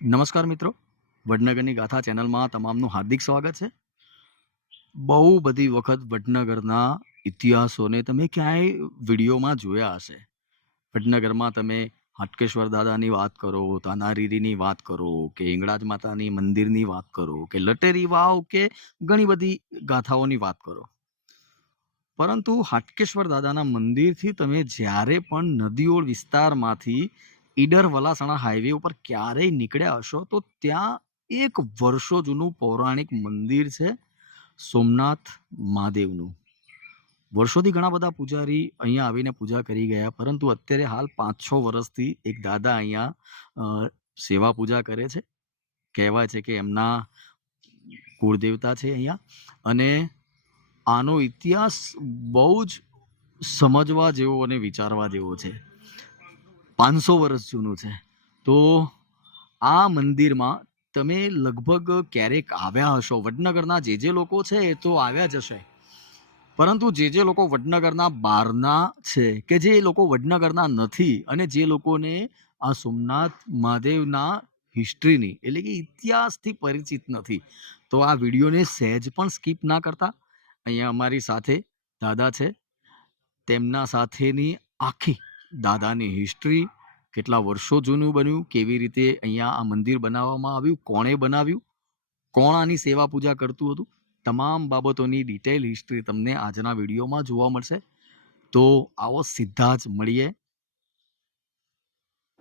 નમસ્કાર મિત્રો, વડનગરની ગાથા ચેનલમાં તમામનું હાર્દિક સ્વાગત છે. બહુ બધી વખત વડનગરના ઇતિહાસોને તમે ક્યાંય વિડીયોમાં જોયા હશે. વડનગરમાં તમે હાટકેશ્વર દાદાની વાત કરો, તાનારીરીની વાત કરો, કે હિંગળાજ માતાની મંદિરની વાત કરો, કે લટેરી વાવ, કે ઘણી બધી ગાથાઓની વાત કરો. પરંતુ હાટકેશ્વર દાદાના મંદિરથી તમે જ્યારે પણ નદીઓળ વિસ્તારમાંથી ઈડર વલાસણા હાઈવે ઉપર ક્યારેય નીકળ્યા હશો તો ત્યાં એક વર્ષો જૂનું પૌરાણિક મંદિર છે, સોમનાથ મહાદેવનું. વર્ષોથી ઘણા બધા પૂજારી અહીંયા આવીને પૂજા કરી ગયા, પરંતુ અત્યારે હાલ 5-6 વર્ષથી એક દાદા અહીંયા સેવા પૂજા કરે છે. કહેવાય છે કે એમના કુળદેવતા છે અહીંયા, અને આનો ઇતિહાસ બહુ જ સમજવા જેવો અને વિચારવા જેવો છે. 500 વર્ષ જૂનું છે. તો આ મંદિરમાં તમે લગભગ ક્યારેક આવ્યા હશો. વડનગરના જે લોકો છે એ તો આવ્યા જ હશે, પરંતુ જે લોકો વડનગરના બહારના છે, કે જે લોકો વડનગરના નથી, અને જે લોકોને આ સોમનાથ મહાદેવના હિસ્ટ્રીની એટલે કે ઇતિહાસથી પરિચિત નથી, તો આ વિડીયોને સહેજ પણ સ્કીપ ના કરતા. અહીંયા અમારી સાથે દાદા છે, તેમના સાથેની આખી દાદાની હિસ્ટ્રી, કેટલા વર્ષો જૂનું બન્યું, કેવી રીતે અહીંયા આ મંદિર બનાવવામાં આવ્યું, કોણે બનાવ્યું, કોણ આની સેવા પૂજા કરતું હતું, તમામ બાબતોની ડિટેલ હિસ્ટ્રી તમને આજના વિડીયોમાં જોવા મળશે. તો આવો સીધા જ મળીએ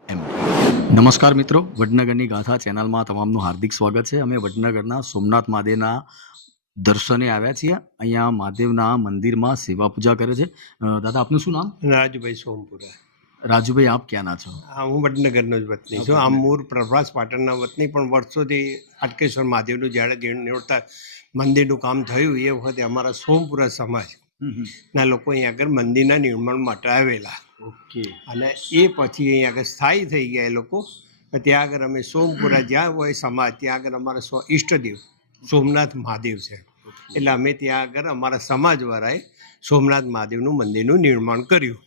એમ. નમસ્કાર મિત્રો, વડનગરની ગાથા ચેનલમાં તમામનું હાર્દિક સ્વાગત છે. અમે વડનગરના સોમનાથ મહાદેવના દર્શને આવ્યા છીએ. અહીંયા મહાદેવના મંદિરમાં સેવા પૂજા કરે છે. દાદા, આપનું શું નામ? રાજુભાઈ સોમપુરા. રાજુભાઈ, આપ ક્યાંના છો? હું વડનગરનો જ વતની છું. આમ મૂળ પ્રભાસ પાટણના વતની, પણ વર્ષોથી હાટકેશ્વર મહાદેવનું જ્યારે નિર્ણતા મંદિરનું કામ થયું એ વખતે અમારા સોમપુરા સમાજ ના લોકો અહીંયા આગળ મંદિરના નિર્માણ માટે આવેલા. ઓકે. અને એ પછી અહીંયા આગળ સ્થાયી થઈ ગયા એ લોકો. ત્યાં આગળ અમે સોમપુરા જ્યાં હોય સમાજ, ત્યાં આગળ અમારા ઈષ્ટદેવ સોમનાથ મહાદેવ છે. એટલે અમે ત્યાં આગળ અમારા સમાજવાળાએ સોમનાથ મહાદેવનું મંદિરનું નિર્માણ કર્યું.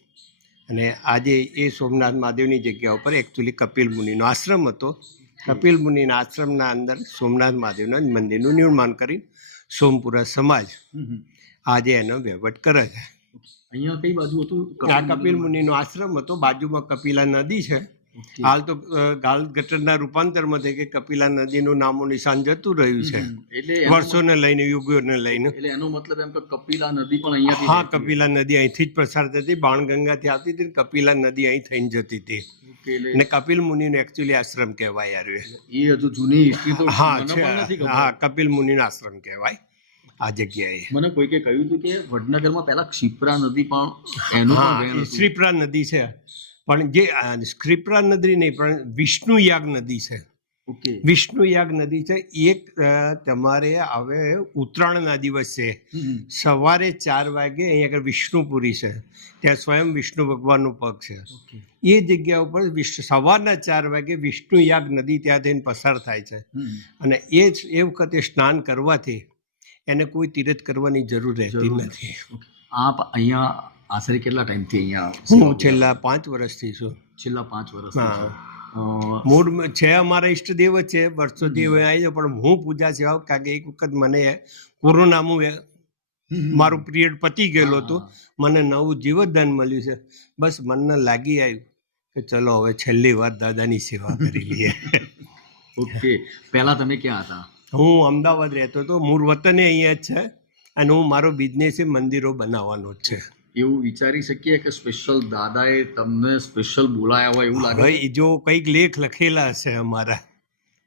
અને આજે એ સોમનાથ મહાદેવની જગ્યા ઉપર એકચ્યુઅલી કપિલ મુનિનો આશ્રમ હતો. કપિલ મુનિના આશ્રમના અંદર સોમનાથ મહાદેવના મંદિરનું નિર્માણ કરી સોમપુરા સમાજ આજે એનો વહીવટ કરે છે. અહીંયા કઈ બાજુ હતું? આ કપિલ મુનિનો આશ્રમ હતો, બાજુમાં કપિલા નદી છે. હાલ તો ગાલ ગટરના રૂપાંતરમાં થઈ કે કપિલા નદીનું નામો નિશાન જતું રહ્યું છે, એટલે વર્ષોને લઈને, યુગોને લઈને. એટલે એનો મતલબ એમ કે કપિલા નદી પણ અહીંયાથી? હા, કપિલા નદી અહીંથી જ પ્રસાર થતી, બાણગંગાથી આવતી હતી, કપિલા નદી અહીં થઈને જતી હતી. અને કપિલ મુનિનો એકચ્યુઅલી આશ્રમ કહેવાય યાર. એ હજુ જૂની હિસ્ટ્રી તો હા છે. હા, કપિલ મુનિનો આશ્રમ કહેવાય આ જગ્યાએ. મને કોઈકે કહ્યું હતું કે વડનગરમાં પહેલા ક્ષિપ્રા નદી પણ એનું હા, શ્રીપરા નદી છે, પણ જે શ્રીપરા નદી નહીં, પણ વિષ્ણુયાગ નદી છે. વિષ્ણુયાગ નદી છે. એક તમારે હવે ઉત્તરાયણના દિવસે સવારે 4 વાગે અહીંયા આગળ વિષ્ણુપુરી છે, ત્યાં સ્વયં વિષ્ણુ ભગવાનનું પગ છે. એ જગ્યા ઉપર સવારના 4 વાગે વિષ્ણુયાગ નદી ત્યાં થઈને પસાર થાય છે. અને એ વખતે સ્નાન કરવાથી એને કોઈ તીરથ કરવાની જરૂર રહેતી નથી. આપ અહીંયા આશરે કેટલા ટાઈમથી અહીંયા? હું છેલ્લા 5 વર્ષથી છું. છેલ્લા 5 વર્ષ? હા, મૂળ છે અમારા ઈષ્ટદેવ જ છે, વર્ષોથી આવી જાય. પણ હું પૂજા સેવા, કારણ કે એક વખત મને કોરોનામાં મારું પિરિયડ પતી ગયેલું હતું, મને નવું જીવતદાન મળ્યું છે. બસ મનને લાગી આવ્યું કે ચલો હવે છેલ્લી વાર દાદાની સેવા કરી લઈએ. ઓકે. પહેલા તમે ક્યાં હતા? હું અમદાવાદ રહેતો હતો, મૂળ વતને અહીંયા જ છે, અને હું મારો બિઝનેસ મંદિરો બનાવવાનો જ છે. એવું વિચારી શકીએ કે સ્પેશિયલ દાદાએ તમને સ્પેશિયલ બોલાયા હોય એવું લાગે? ભાઈ, જો કંઈક લેખ લખેલા હશે અમારા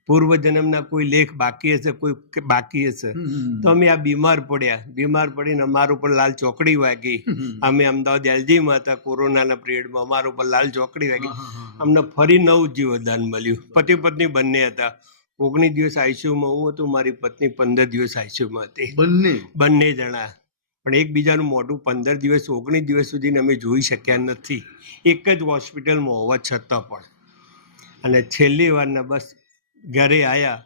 પૂર્વજન્મના, કોઈ લેખ બાકી હશે, કોઈ બાકી હશે, તો અમે આ બીમાર પડીને અમારા ઉપર લાલ ચોકડી વાગી. અમે અમદાવાદ એલજીમાં હતા, કોરોનાના પિરિયડમાં અમારા ઉપર લાલ ચોકડી વાગી. અમને ફરી નવું જીવનદાન મળ્યું. પતિ પત્ની બંને હતા. 19 દિવસ આઈસીયુમાં હું હતું, મારી પત્ની 15 દિવસ આઈસીયુમાં હતી. બંને જણા. પણ એકબીજાનું મોઢું 15 દિવસ 19 દિવસ સુધી અમે જોઈ શક્યા નથી, એક જ હોસ્પિટલમાં હોવા છતાં પણ. અને છેલ્લી વારના બસ ઘરે આવ્યા,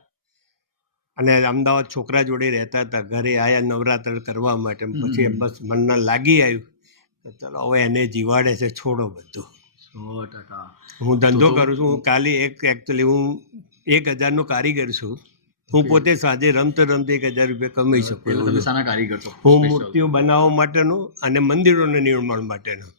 અને અમદાવાદ છોકરા જોડે રહેતા હતા, ઘરે આવ્યા નવરાત્ર કરવા માટે. પછી બસ મનના લાગી આવ્યું ચલો હવે એને જીવાડે છે, છોડો બધું. 100%. હું ધંધો કરું છું. હું કાલે એકચ્યુઅલી હું 1,000 નો કારીગર છું. હું પોતે સાંજે રમતે 1,000 રૂપિયા કમાઈ શકું એટલે એવું તમે છું. શાના કારીગર છો? હું Special. મૂર્તિઓ બનાવવા માટેનું અને મંદિરોના નિર્માણ માટેનું.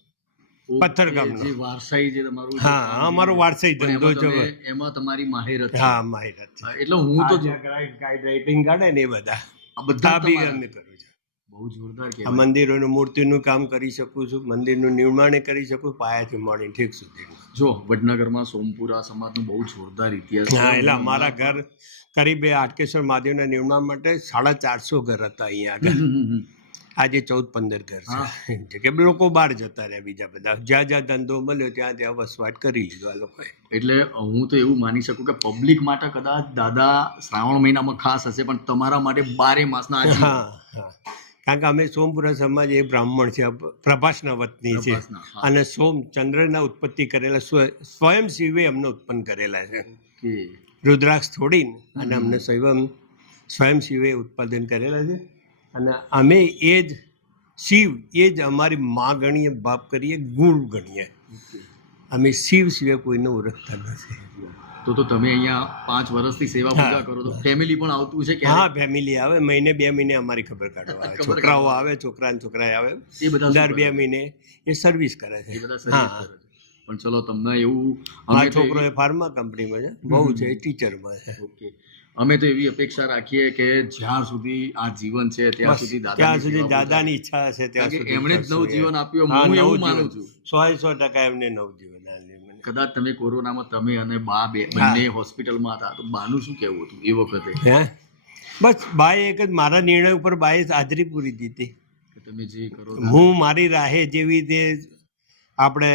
ઓકે, પથ્થરકામનો. જે વારસાઈ જે તમારું જે હા, કામ અમારો છે, વારસાઈ પણ ધંધો એમાં છે. તમે- એમાં તમારી માહિરત છે. હા, માહિરત છે. એટલે હું તો ગાઈડ રાઇટિંગ કાઢે ને એ બધા આ બધા બી તમારા અમે કરું છું. બહુ જોરદાર આ કહેવાય. મંદિરોનું મૂર્તિનું કામ કરી શકું છું, મંદિરનું નિર્માણ કરી શકું, પાયાથી માંડીને ઠીક સુધી. જો વડનગરમાં સોમપુરા સમાજનો બહુ જોરદાર ઇતિહાસ છે. હા, એટલે હું અમારા હમણાં ઘર કરીબ હાટકેશ્વર મહાદેવના નિર્માણ માટે 450 ઘર હતા અહીંયા હમ, આગળ. હમ, હમ. આજે 14-15 ઘર હા. છે કે લોકો બહાર જતા રહ્યા, બીજા બધા જ્યાં જ્યાં ધંધો મળ્યો ત્યાં ત્યાં વસવાટ કરી લીધો આ લોકોએ. એટલે હું તો એવું માની શકું કે પબ્લિક માટે કદાચ દાદા શ્રાવણ મહિનામાં ખાસ હશે, પણ તમારા માટે 12 માસના આજીવન. હા, હા, કારણ કે અમે સોમપુરા સમાજ એ બ્રાહ્મણ છે, પ્રભાસના વતની છે. પ્રભાસના, હા. અને ચંદ્રના ઉત્પત્તિ કરેલા સ્વયં શિવે અમને ઉત્પન્ન કરેલા છે. કે રુદ્રાક્ષ છોડીને અને અમને સ્વયં શિવે ઉત્પાદન કરેલા છે. અને અમે એ જ શિવ એ જ અમારી મા ગણીએ, બાપ કરીએ, ગુરુ ગણીએ. અમે શિવ સિવાય કોઈને ઓળખતા નથી. તો તમે અહીંયા 5 વર્ષથી સેવા હા. પૂજા કરો તો ફેમિલી પણ આવતું છે કે? હા, ફેમિલી આવે, મહિને 2 મહિને અમારી ખબર કાઢવા આવે. ખબર છોકરાઓ કાઢવા આવે, છોકરા આવે, એ બધા શું દર કરે 2 છે? મહિને એ સર્વિસ કરે એ છે. બધા સર્વિસ હા, કરે છે. પણ ચલો તમને એવું મારો અમે તો છોકરો એવી- એ ફાર્મા કંપનીમાં છે, બહુ છે, ટીચરમાં છે. ઓકે, અમે તો એવી અપેક્ષા રાખીએ કે જ્યાં સુધી આ જીવન છે ત્યાં બસ સુધી ત્યાં સુધી દાદાની દાદાની ઈચ્છા હશે ત્યાં કારણ કે સુધી એમણે જ કરશું નવજીવન એ. આપ્યું, હા, હું એવું નવજીવન. માનું છું. 100% એમને નવજીવન આપ્યું મને. કદાચ તમે કોરોનામાં તમે અને બા હા. બંને હોસ્પિટલમાં હતા તો બાનું શું કહેવું હતું એ વખતે હે બસ બાએ એક જ મારા નિર્ણય ઉપર બાએ હાજરી પૂરી દીધી. કે તમે જે કરો હું મારી રાહે જેવી રીતે આપણે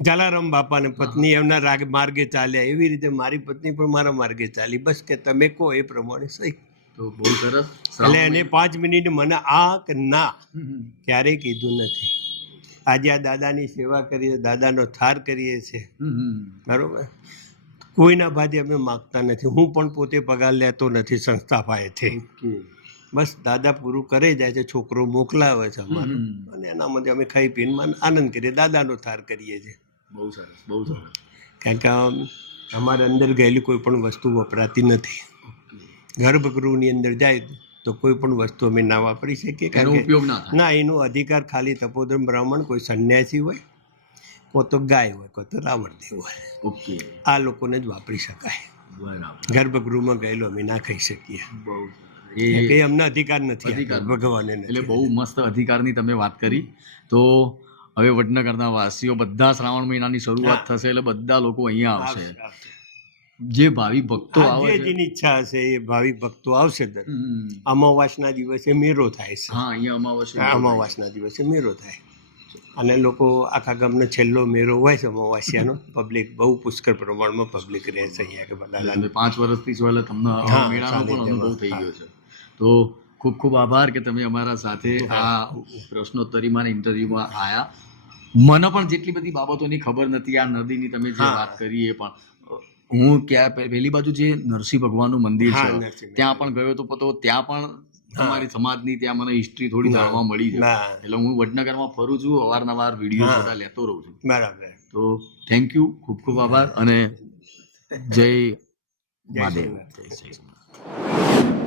જલારામ બાપાને પત્ની એમના માર્ગે ચાલ્યા એવી રીતે મારી પત્ની પણ મારા માર્ગે ચાલી. બસ કે તમે કહો એ પ્રમાણે સહી. તો બહુ સરસ. એટલે એને 5 મિનિટ મને આ કે ના હમ. ક્યારેય કીધું નથી. આજે આ દાદાની સેવા કરીએ, દાદાનો થાર કરીએ છીએ, હમ. બરોબર. કોઈના ભાગે અમે માગતા નથી. હું પણ પોતે પગાર લેતો નથી સંસ્થા પાસેથી. ઓકે. બસ દાદા પૂરું કરે જાય છે, છોકરો મોકલાવે છે અમારો, હમ. અને એનામાંથી અમે ખાઈ પીને આનંદ કરીએ, દાદાનો થાર કરીએ છીએ. બહુ સરસ, બહુ સરસ. કારણ કે અમારે અંદર ગયેલી કોઈ પણ વસ્તુ વપરાતી નથી. ગર્ભગૃહની અંદર જાય તો કોઈ પણ વસ્તુ અમે ના વાપરી શકીએ. એનો કારણ કે ઉપયોગ ના થાય. ના, એનો અધિકાર ખાલી તપોધન બ્રાહ્મણ, કોઈ સંન્યાસી હોય, કોઈ તો ગાય હોય, કોઈ તો રાવણદેવ હોય, ઓકે, આ લોકોને જ વાપરી શકાય. બરાબર. ગર્ભગૃહમાં ગયેલો અમે ના ખાઈ શકીએ. બહુ સરસ. એ અમને અધિકાર નથી અધિકાર આપ્યો, ભગવાને એટલે નથી. બહુ મસ્ત અધિકારની તમે વાત કરી. તો હવે વડનગરના વાસીઓ બધા શ્રાવણ મહિનાની શરૂઆત હા. થશે એટલે બધા લોકો અહીંયા આવશે. આવશે. જે ભાવિ ભક્તો હા, આવે જે છે. જેની ઈચ્છા હશે એ ભાવિક ભક્તો આવશે. હમ. અમાવાસના દિવસે મેરો થાય છે. હા, અહીંયા અમાવસ્યા અમાવાસના દિવસે મેરો થાય, અને લોકો આખા ગામનો છેલ્લો મેરો હોય છે અમાવાસ્યાનો. પબ્લિક બહુ પુષ્કળ પ્રમાણમાં પબ્લિક રહે છે અહીંયા કે બધા. તમે 5 વર્ષથી છો એટલે તમને આ હા, મેળાનો પણ સાનિધ્યમાં. અનુભવ થઈ હા. ગયો છે. તો ખૂબ ખૂબ આભાર કે તમે અમારા સાથે આ પ્રશ્નોત્તરીમાં અને ઇન્ટરવ્યુમાં આવ્યા. મને પણ જેટલી બધી બાબતોની ખબર નથી, આ નદીની તમે જે હા. વાત કરી એ પણ હું ક્યાં પહેલી બાજુ જે નરસિંહ ભગવાનનું મંદિર હા, છે નરસિંહ ત્યાં પણ ગયો હતો, તો ત્યાં પણ તમારી સમાજની ત્યાં મને હિસ્ટ્રી થોડી ના, જાણવા મળી છે. ના. એટલે હું વડનગરમાં ફરું છું, અવારનવાર વિડીયો હા. બધા લેતો રહું છું. બરાબર. તો થેન્ક યુ, ખૂબ ખૂબ આભાર અને જય જય મહાદેવ. સોમનાથ. જય સોમનાથ.